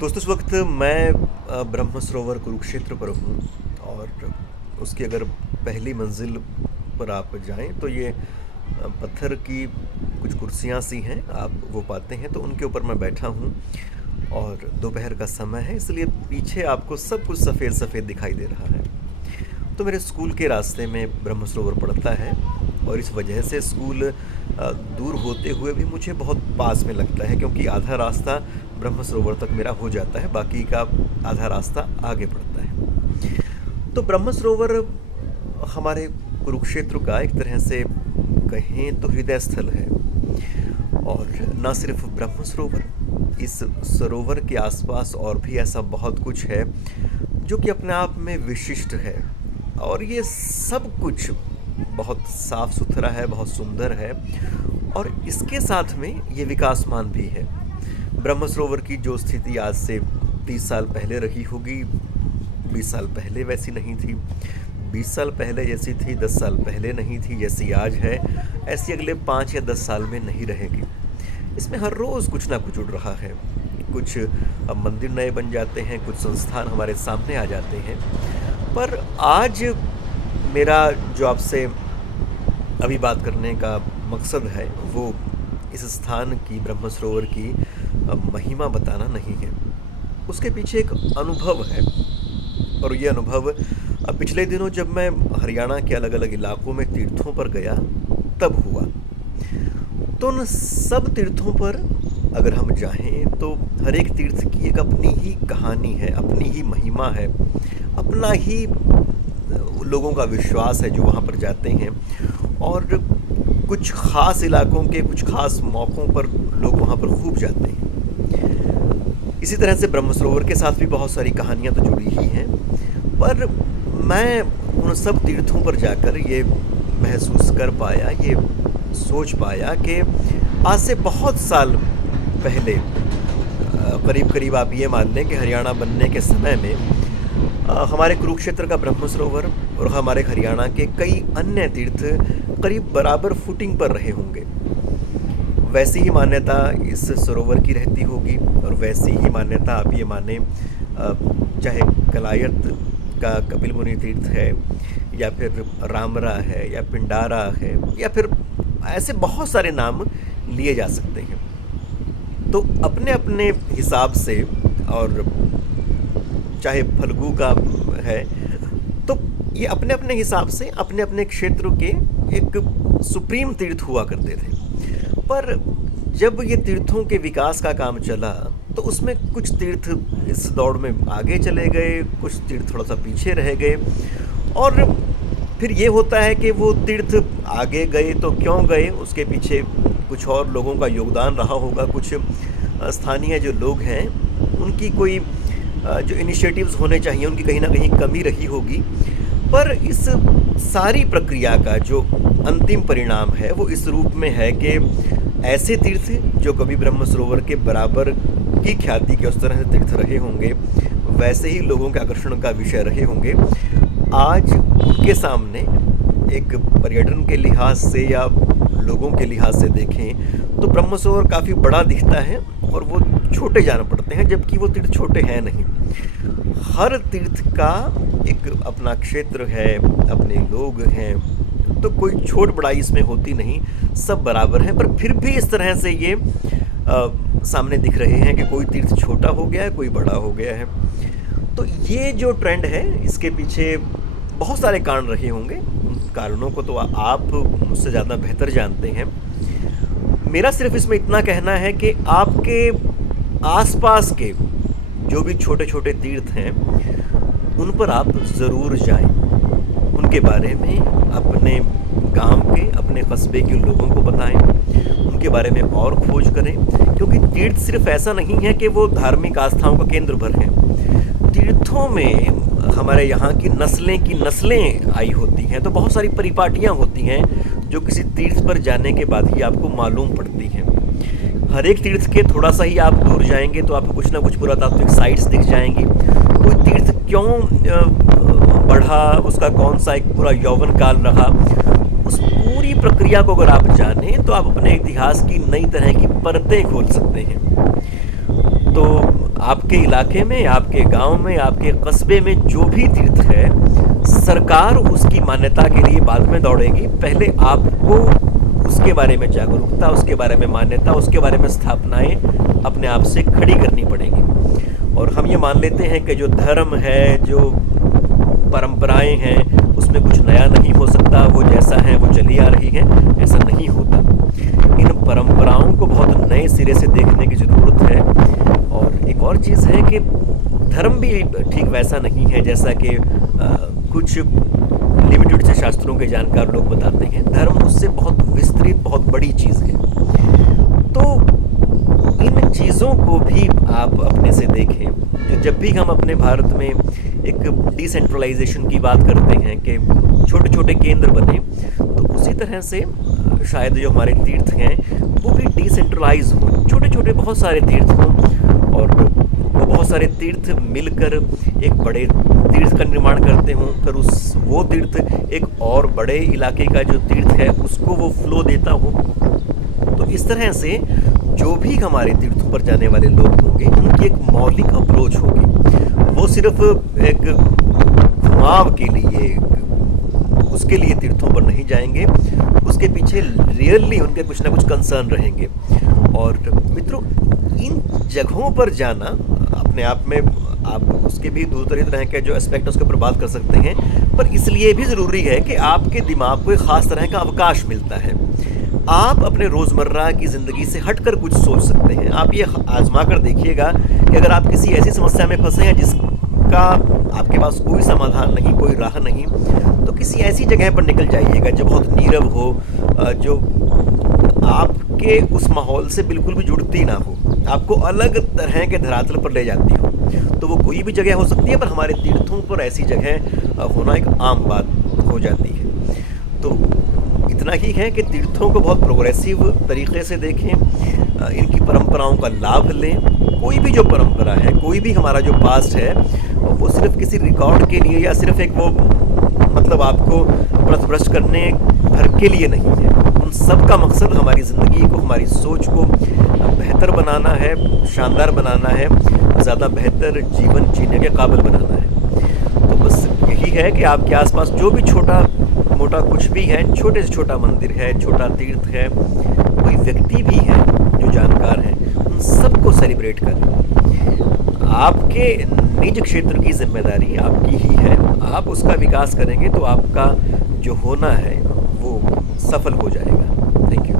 दोस्तों, इस वक्त मैं ब्रह्म सरोवर कुरुक्षेत्र पर हूँ। और उसकी अगर पहली मंजिल पर आप जाएं तो ये पत्थर की कुछ कुर्सियाँ सी हैं, आप वो पाते हैं। तो उनके ऊपर मैं बैठा हूँ और दोपहर का समय है, इसलिए पीछे आपको सब कुछ सफ़ेद सफ़ेद दिखाई दे रहा है। तो मेरे स्कूल के रास्ते में ब्रह्म सरोवर पड़ता है और इस वजह से स्कूल दूर होते हुए भी मुझे बहुत पास में लगता है, क्योंकि आधा रास्ता ब्रह्म सरोवर तक मेरा हो जाता है, बाकी का आधा रास्ता आगे पड़ता है। तो ब्रह्म सरोवर हमारे कुरुक्षेत्र का एक तरह से कहें तो हृदय स्थल है। और न सिर्फ ब्रह्म सरोवर, इस सरोवर के आसपास और भी ऐसा बहुत कुछ है जो कि अपने आप में विशिष्ट है। और ये सब कुछ बहुत साफ सुथरा है, बहुत सुंदर है, और इसके साथ में ये विकासमान भी है। ब्रह्म सरोवर की जो स्थिति आज से 30 साल पहले रही होगी, 20 साल पहले वैसी नहीं थी, 20 साल पहले जैसी थी, 10 साल पहले नहीं थी, जैसी आज है ऐसी अगले 5 या 10 साल में नहीं रहेगी। इसमें हर रोज़ कुछ ना कुछ उड़ रहा है। कुछ मंदिर नए बन जाते हैं, कुछ संस्थान हमारे सामने आ जाते हैं। पर आज मेरा जो आपसे अभी बात करने का मकसद है वो इस स्थान की, ब्रह्म सरोवर की महिमा बताना नहीं है। उसके पीछे एक अनुभव है, और ये अनुभव पिछले दिनों जब मैं हरियाणा के अलग अलग इलाकों में तीर्थों पर गया तब हुआ। तो उन सब तीर्थों पर अगर हम जाएं तो हर एक तीर्थ की एक अपनी ही कहानी है, अपनी ही महिमा है, अपना ही लोगों का विश्वास है जो वहाँ पर जाते हैं। और कुछ ख़ास इलाकों के कुछ ख़ास मौक़ों पर लोग वहाँ पर खूब जाते हैं। इसी तरह से ब्रह्म सरोवर के साथ भी बहुत सारी कहानियाँ तो जुड़ी ही हैं। पर मैं उन सब तीर्थों पर जाकर ये महसूस कर पाया, ये सोच पाया कि आज से बहुत साल पहले, करीब करीब आप ये मान लें कि हरियाणा बनने के समय में हमारे कुरुक्षेत्र का ब्रह्म सरोवर और हमारे हरियाणा के कई अन्य तीर्थ करीब बराबर फुटिंग पर रहे होंगे। वैसी ही मान्यता इस सरोवर की रहती होगी, और वैसी ही मान्यता आप ये माने चाहे कलायत का कपिल मुनि तीर्थ है, या फिर रामरा है, या पिंडारा है, या फिर ऐसे बहुत सारे नाम लिए जा सकते हैं। तो अपने अपने हिसाब से, और चाहे फल्गु का है, तो ये अपने अपने हिसाब से अपने अपने क्षेत्र के एक सुप्रीम तीर्थ हुआ करते थे। पर जब ये तीर्थों के विकास का काम चला तो उसमें कुछ तीर्थ इस दौड़ में आगे चले गए, कुछ तीर्थ थोड़ा सा पीछे रह गए। और फिर ये होता है कि वो तीर्थ आगे गए तो क्यों गए, उसके पीछे कुछ और लोगों का योगदान रहा होगा। कुछ स्थानीय जो लोग हैं उनकी कोई जो इनिशिएटिव्स होने चाहिए उनकी कहीं ना कहीं कमी रही होगी। पर इस सारी प्रक्रिया का जो अंतिम परिणाम है वो इस रूप में है कि ऐसे तीर्थ जो कभी ब्रह्म सरोवर के बराबर की ख्याति के उस तरह से तीर्थ रहे होंगे, वैसे ही लोगों के आकर्षण का विषय रहे होंगे, आज उनके सामने एक पर्यटन के लिहाज से या लोगों के लिहाज से देखें तो ब्रह्म सरोवर काफ़ी बड़ा दिखता है और वो छोटे जान पड़ते हैं, जबकि वो तीर्थ छोटे हैं नहीं। हर तीर्थ का एक अपना क्षेत्र है, अपने लोग हैं, तो कोई छोट बड़ाई इसमें होती नहीं, सब बराबर हैं। पर फिर भी इस तरह से ये सामने दिख रहे हैं कि कोई तीर्थ छोटा हो गया है, कोई बड़ा हो गया है। तो ये जो ट्रेंड है इसके पीछे बहुत सारे कारण रहे होंगे। उन कारणों को तो आप मुझसे ज़्यादा बेहतर जानते हैं। मेरा सिर्फ इसमें इतना कहना है कि आपके आसपास के जो भी छोटे छोटे तीर्थ हैं उन पर आप ज़रूर जाएं, उनके बारे में अपने गांव के, अपने कस्बे के लोगों को बताएं, उनके बारे में और खोज करें। क्योंकि तीर्थ सिर्फ ऐसा नहीं है कि वो धार्मिक आस्थाओं का केंद्र भर हैं। तीर्थों में हमारे यहाँ की नस्लें आई होती हैं, तो बहुत सारी परिपाटियाँ होती हैं जो किसी तीर्थ पर जाने के बाद ही आपको मालूम पड़ती हैं। हर एक तीर्थ के थोड़ा सा ही आप दूर जाएंगे तो आपको कुछ ना कुछ पुरातात्विक साइट्स दिख जाएंगी। कोई तीर्थ क्यों बढ़ा, उसका कौन सा एक पूरा यौवन काल रहा, उस पूरी प्रक्रिया को अगर आप जानें तो आप अपने इतिहास की नई तरह की परतें खोल सकते हैं। तो आपके इलाके में, आपके गांव में, आपके कस्बे में जो भी तीर्थ है, सरकार उसकी मान्यता के लिए बाद में दौड़ेगी। पहले आपको उसके बारे में जागरूकता, उसके बारे में मान्यता, उसके बारे में स्थापनाएं अपने आप से खड़ी करनी पड़ेंगी। और हम ये मान लेते हैं कि जो धर्म है, जो परंपराएं हैं, उसमें कुछ नया नहीं हो सकता, वो जैसा है वो चली आ रही है। ऐसा नहीं होता। इन परंपराओं को बहुत नए सिरे से देखने की ज़रूरत है। और एक और चीज़ है कि धर्म भी ठीक वैसा नहीं है जैसा कि कुछ लिमिटेड से शास्त्रों के जानकार लोग बताते हैं। धर्म उससे बहुत विस्तृत, बहुत बड़ी चीज़ है। तो इन चीज़ों को भी आप अपने से देखें। जो जब भी हम अपने भारत में एक डिसेंट्रलाइजेशन की बात करते हैं कि छोटे छोटे केंद्र बने, तो उसी तरह से शायद जो हमारे तीर्थ हैं वो भी डिसेंट्रलाइज हों, छोटे छोटे बहुत सारे तीर्थ हों, और वो बहुत सारे तीर्थ मिलकर एक बड़े तीर्थ का निर्माण करते हों। फिर वो तीर्थ एक और बड़े इलाके का जो तीर्थ है उसको वो फ्लो देता हो। तो इस तरह से जो भी हमारे तीर्थों पर जाने वाले लोग होंगे, उनकी एक मौलिक अप्रोच होगी। वो सिर्फ एक घुमाव के लिए, उसके लिए तीर्थों पर नहीं जाएंगे, उसके पीछे रियली उनके कुछ ना कुछ कंसर्न रहेंगे। और मित्रों, इन जगहों पर जाना अपने आप में, आप उसके भी दूसरे तरह के जो एस्पेक्ट उसके ऊपर बात कर सकते हैं, पर इसलिए भी ज़रूरी है कि आपके दिमाग को एक ख़ास तरह का अवकाश मिलता है। आप अपने रोज़मर्रा की ज़िंदगी से हटकर कुछ सोच सकते हैं। आप ये आजमा कर देखिएगा कि अगर आप किसी ऐसी समस्या में फंसे हैं जिसका आपके पास कोई समाधान नहीं, कोई राह नहीं, तो किसी ऐसी जगह पर निकल जाइएगा जो बहुत नीरव हो, जो आपके उस माहौल से बिल्कुल भी जुड़ती ना हो, आपको अलग तरह के धरातल पर ले जाती हो। तो वो कोई भी जगह हो सकती है, पर हमारे तीर्थों पर ऐसी जगह होना एक आम बात हो जाती है। तो इतना ही है कि तीर्थों को बहुत प्रोग्रेसिव तरीके से देखें, इनकी परंपराओं का लाभ लें। कोई भी जो परंपरा है, कोई भी हमारा जो पास्ट है, वो सिर्फ किसी रिकॉर्ड के लिए या सिर्फ एक वो मतलब आपको पथभ्रष्ट करने भर के लिए नहीं है। उन सब का मकसद हमारी ज़िंदगी को, हमारी सोच को बेहतर बनाना है, शानदार बनाना है, ज़्यादा बेहतर जीवन जीने के काबिल बनाना है। तो बस यही है कि आपके आसपास जो भी छोटा मोटा कुछ भी है, छोटे से छोटा मंदिर है, छोटा तीर्थ है, कोई व्यक्ति भी है जो जानकार है, उन सबको सेलिब्रेट करें। आपके निज क्षेत्र की जिम्मेदारी आपकी ही है। आप उसका विकास करेंगे तो आपका जो होना है वो सफल हो जाएगा। Thank you.